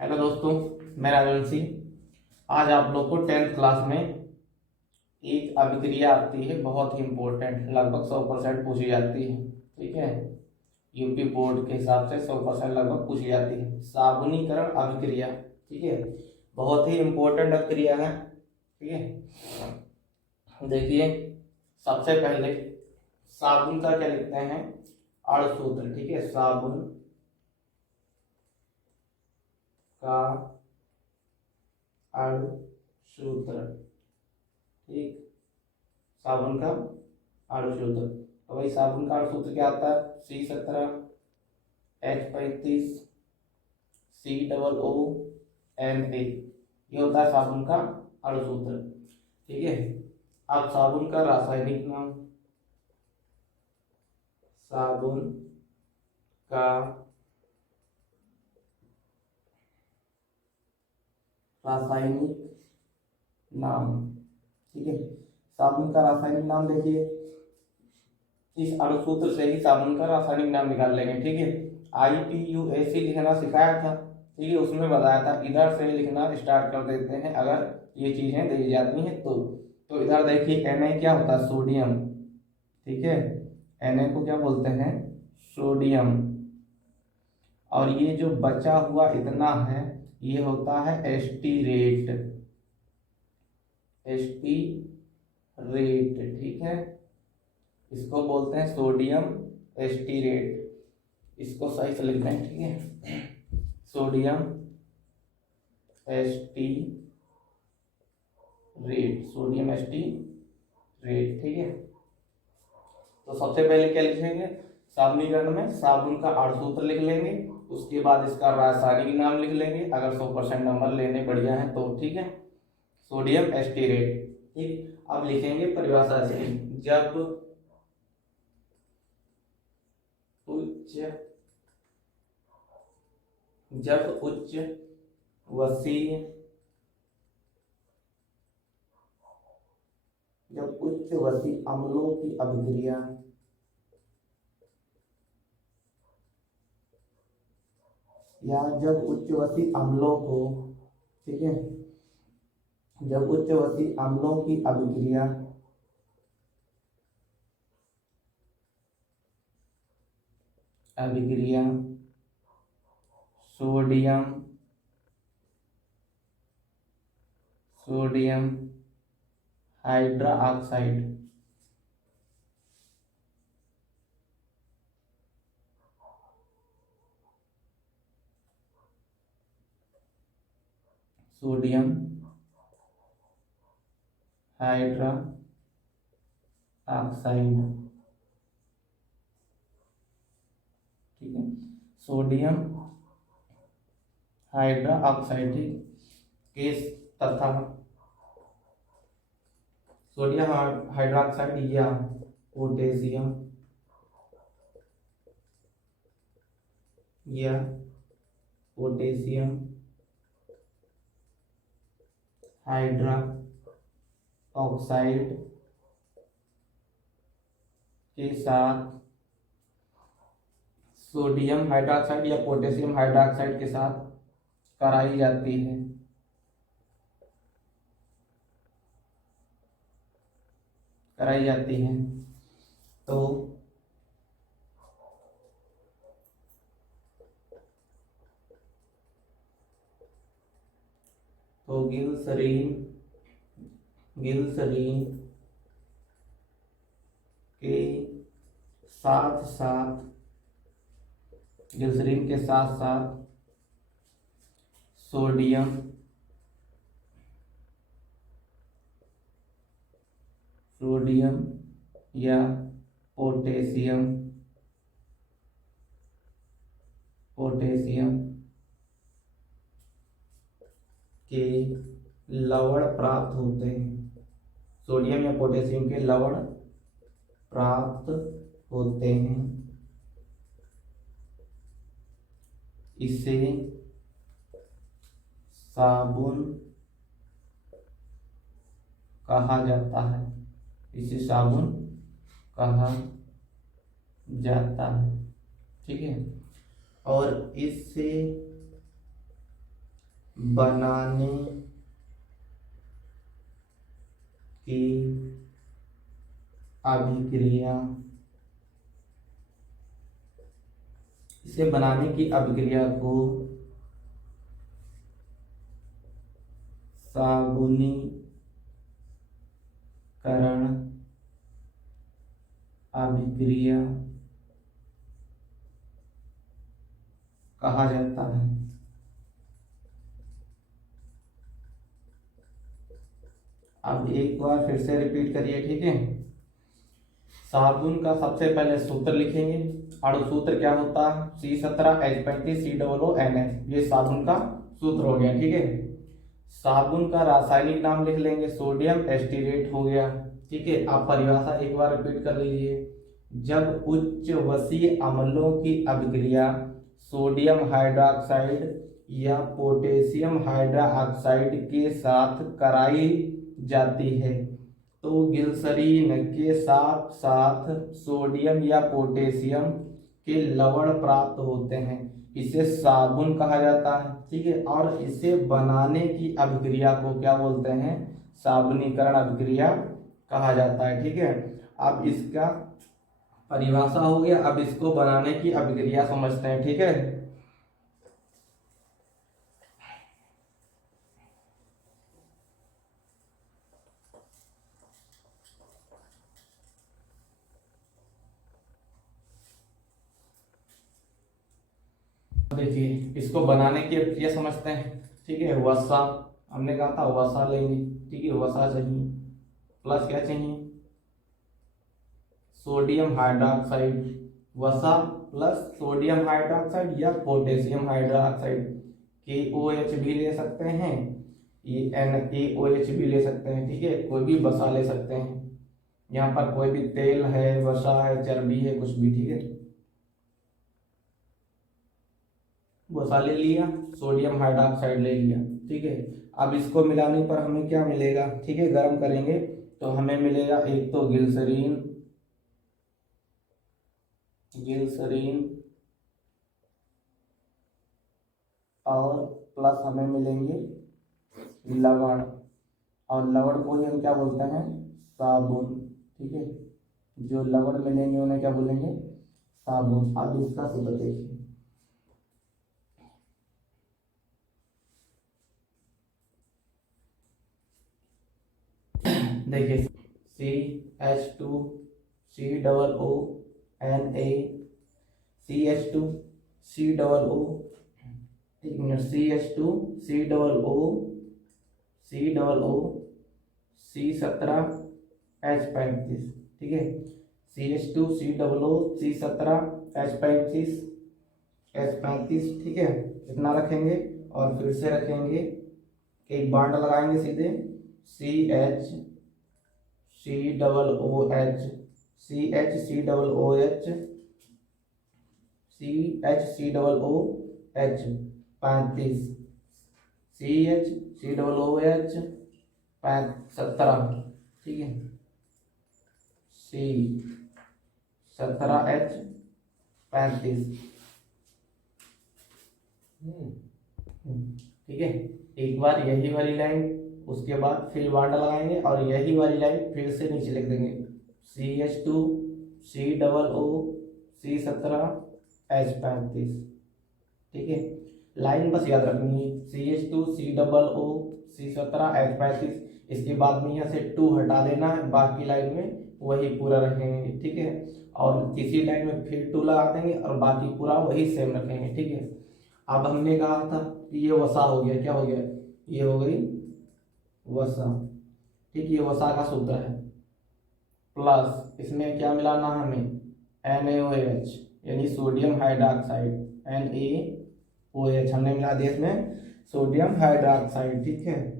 Hello दोस्तों, मैं राजवंशी। आज आप लोग को टेंथ क्लास में एक अभिक्रिया आती है, बहुत ही इम्पोर्टेंट, लगभग 100% पूछी जाती है। ठीक है, यूपी बोर्ड के हिसाब से 100% लगभग पूछी जाती है। साबुनीकरण अभिक्रिया, ठीक है, बहुत ही इम्पोर्टेंट अभिक्रिया है। ठीक है, देखिए, सबसे पहले साबुन का क्या लिखते हैं, अणुसूत्र। ठीक है, साबुन का अणुसूत्र। ठीक, साबुन का अणुसूत्र। तो भाई साबुन का अणुसूत्र क्या आता है, C17H35 COO Na। ये होता है साबुन का अणुसूत्र। ठीक है, अब साबुन का रासायनिक नाम, साबुन का रासायनिक नाम। ठीक है, साबुन का रासायनिक नाम देखिए, इस अणुसूत्र से ही साबुन का रासायनिक नाम निकाल लेंगे। ठीक है, IPUAC लिखना सिखाया था। ठीक है, उसमें बताया था इधर से लिखना स्टार्ट कर देते हैं अगर ये चीजें दी जाती हैं तो इधर देखिए Na क्या होता है, सोडियम। ठीक है, Na को क्या बोलते हैं, सोडियम। और ये जो बचा हुआ इतना है ये होता है एस्टीरेट। एस्टीरेट, ठीक है, इसको बोलते हैं सोडियम एस्टीरेट। इसको सही से लिखना है। ठीक है, सोडियम एस्टीरेट, सोडियम एस्टीरेट। ठीक है, तो सबसे पहले क्या लिखेंगे, साबुनीकरण में साबुन का अणुसूत्र लिख लेंगे, उसके बाद इसका रासायनिक नाम लिख लेंगे अगर 100% नंबर लेने बढ़िया है तो। ठीक है, सोडियम एस्टीरेट। ठीक, अब लिखेंगे परिभाषा से, जब उच्च उच्च वसीय जब उच्च वसीय अम्लों की अभिक्रिया या जब उच्च वसीय अम्लों को, ठीक है, जब उच्च वसीय अम्लों की अभिक्रिया अभिक्रिया sodium sodium hydroxide sodium hydroxide, ठीक है, सोडियम हाइड्रोक्साइड, के तथा सोडियम हाइड्रोक्साइड या पोटेशियम या पोटेशियम हाइड्रोक्साइड के साथ, सोडियम हाइड्रोक्साइड या पोटेशियम हाइड्रोक्साइड के साथ कराई जाती है। कराई जाती है तो गिल्सरीन के साथ साथ ग्लिसरीन के साथ साथ सोडियम सोडियम या पोटेशियम पोटेशियम के लवण प्राप्त होते हैं। सोडियम या पोटेशियम के लवण प्राप्त होते हैं। इसे साबुन कहा जाता है। इसे साबुन कहा जाता है। ठीक है, और इससे बनाने की अभिक्रिया, इसे बनाने की अभिक्रिया को साबुनीकरण अभिक्रिया कहा जाता है। अब एक बार फिर से रिपीट करिए, ठीक है। साबुन का सबसे पहले सूत्र लिखेंगे। अणु सूत्र क्या होता है? C17H35COONH, ये साबुन का सूत्र हो गया, ठीक है। साबुन का रासायनिक नाम लिख लेंगे, सोडियम एस्टीरेट हो गया, ठीक है। आप परिभाषा एक बार रिपीट कर लीजिए। जब उच्च वसीय अम्लों की अभिक्रिया सोडियम हाइड्रोक्साइड या पोटेशियम हाइड्रोक्साइड के साथ कराई जाती है तो ग्लिसरीन के साथ साथ सोडियम या पोटेशियम के लवण प्राप्त होते हैं, इसे साबुन कहा जाता है, ठीक है। और इसे बनाने की अभिक्रिया को क्या बोलते हैं? साबुनीकरण अभिक्रिया कहा जाता है, ठीक है। अब इसका परिभाषा हो गया, अब इसको बनाने की अभिक्रिया समझते हैं, ठीक है। देखिए, इसको बनाने की प्रक्रिया समझते हैं, ठीक है। वसा, हमने कहा था वसा लेंगे, ठीक है। वसा चाहिए, प्लस क्या चाहिए? Sodium hydroxide. वसा प्लस सोडियम हाइड्रोक्साइड या पोटेशियम हाइड्रोक्साइड, KOH भी ले सकते हैं, NaOH भी ले सकते हैं, ठीक है। कोई भी वसा ले सकते हैं, यहाँ पर कोई भी तेल है, वसा है, चर्बी है, कुछ भी, ठीक है। वसा ले लिया, सोडियम हाइड्रोक्साइड ले लिया, ठीक है। अब इसको मिलाने पर हमें क्या मिलेगा? ठीक है, गर्म करेंगे तो हमें मिलेगा एक तो ग्लिसरीन, और प्लस हमें मिलेंगे लवण, और लवण को ही हम क्या बोलते हैं? साबुन, ठीक है। जो लवण मिलेंगे उन्हें क्या बोलेंगे? साबुन। अब इसका सूत्र देखिए। देखिए, CH2COONA, CH2COO, एक मिनट, CH2COO C17H35, ठीक है। CH2COO C17H35, ठीक है। इतना रखेंगे और फिर से रखेंगे, एक बॉन्ड लगाएंगे सीधे, CHCOOH, CHCOOH 35, CHCOOH 17, ठीक है। C17H35, ठीक है। एक बार यही वाली लाइन, उसके बाद फिर बॉन्ड लगाएंगे और यही वाली लाइन फिर से नीचे लिख देंगे, CH2COO C17H35, ठीक है। लाइन बस याद रखनी है, CH2COO C17H35, इसके बाद में यहाँ से 2 हटा देना है, बाकी लाइन में वही पूरा रखेंगे, ठीक है। और इसी लाइन में फिर 2 लगा देंगे और बाकी पूरा वही सेम रखेंगे, ठीक है। अब हमने कहा था कि ये वसा हो गया, क्या हो गया? ये हो गई वसा, ठीक। ये वसा का सूत्र है, प्लस इसमें क्या मिलाना है हमें? NaOH, यानी सोडियम हाइड्रोक्साइड, NaOH हमने मिला दिया इसमें सोडियम हाइड्रोक्साइड, ठीक है।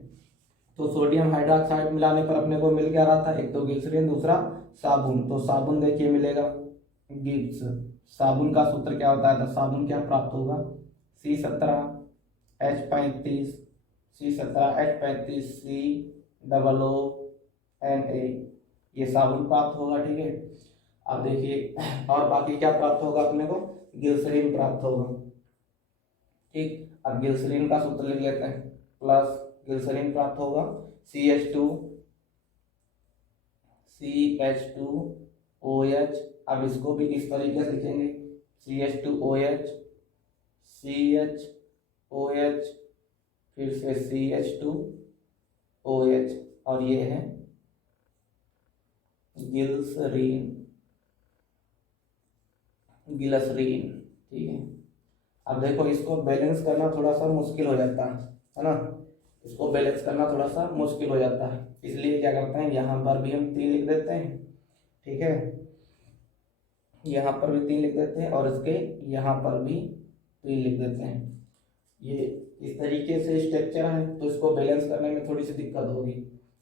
तो सोडियम हाइड्रोक्साइड मिलाने पर अपने को मिल क्या रहा था? एक तो ग्लिसरीन, दूसरा साबुन। तो साबुन देखिए मिलेगा गिब्स। साबुन का सूत्र क्या होता है? तो साबुन क्या प्राप्त होगा? C17H35, COONA, ये साबुन प्राप्त होगा, ठीक है। अब देखिए, और बाकी क्या प्राप्त होगा अपने को? ग्लिसरीन प्राप्त होगा, ठीक। अब ग्लिसरीन का सूत्र लिख लेते हैं, प्लस ग्लिसरीन प्राप्त होगा CH2OH। अब इसको भी इस तरीके से लिखेंगे CH2OH, CHOH, फिर से CH2OH, और ये है गिलसरीन। ठीक है, अब देखो इसको बैलेंस करना थोड़ा सा मुश्किल हो जाता है ना, इसको बैलेंस करना थोड़ा सा मुश्किल हो जाता है, इसलिए क्या करते हैं यहाँ पर भी हम 3 लिख देते हैं। ठीक है, यहाँ पर भी 3 लिख देते हैं और इसके यहाँ पर भी 3 लिख देते हैं। ये इस तरीके से स्ट्रक्चर है, तो इसको बैलेंस करने में थोड़ी सी दिक्कत होगी,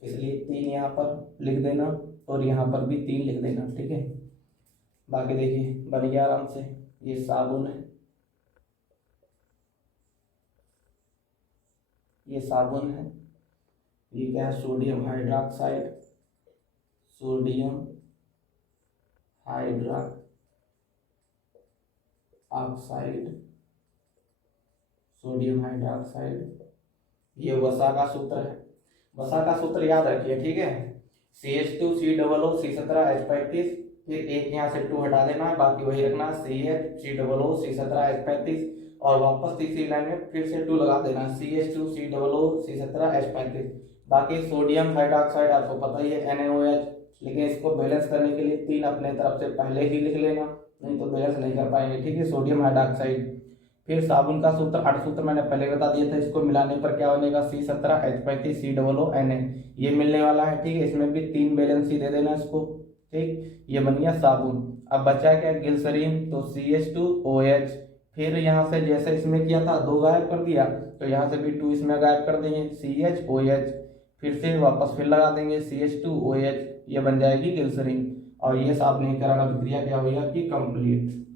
इसलिए 3 यहाँ पर लिख देना और यहाँ पर भी 3 लिख देना। ठीक है, बाकी देखिए बन गया आराम से। ये साबुन है, ये साबुन है, ये क्या है, sodium hydroxide, sodium hydroxide, sodium hydroxide. ये वसा का सूत्र है, वसा का सूत्र याद रखिए। ठीक है, CH2COO C17H35, फिर एक यहाँ से 2 हटा देना है, बाकी वही रखना है CH3OO C17H35, और वापस तीसरी लाइन में फिर से 2 लगा देना CH2COO C17H35। बाकी सोडियम हाइड्रोक्साइड आपको पता ही है NaOH, लेकिन इसको बैलेंस करने के लिए 3 अपने तरफ से पहले ही लिख लेना, नहीं तो बैलेंस नहीं कर पाएंगे। ठीक है, सोडियम हाइड्रोक्साइड। फिर साबुन का सूत्र 8 सूत्र मैंने पहले बता दिया था, इसको मिलाने पर क्या बनेगा C17H35COO Na, ये मिलने वाला है। ठीक है, इसमें भी 3 बैलेंस ही दे देना इसको। ठीक, ये बन गया साबुन। अब बचा क्या, ग्लिसरीन, तो CH2OH, फिर यहाँ से जैसे इसमें किया था 2 गायब कर दिया, तो यहाँ से भी 2 इसमें गायब कर देंगे CHOH, फिर से वापस फिर लगा देंगे CH2OH, ये बन जाएगी ग्लिसरीन, और ये साबुनीकरण अभिक्रिया क्या हुई आपकी कंप्लीट।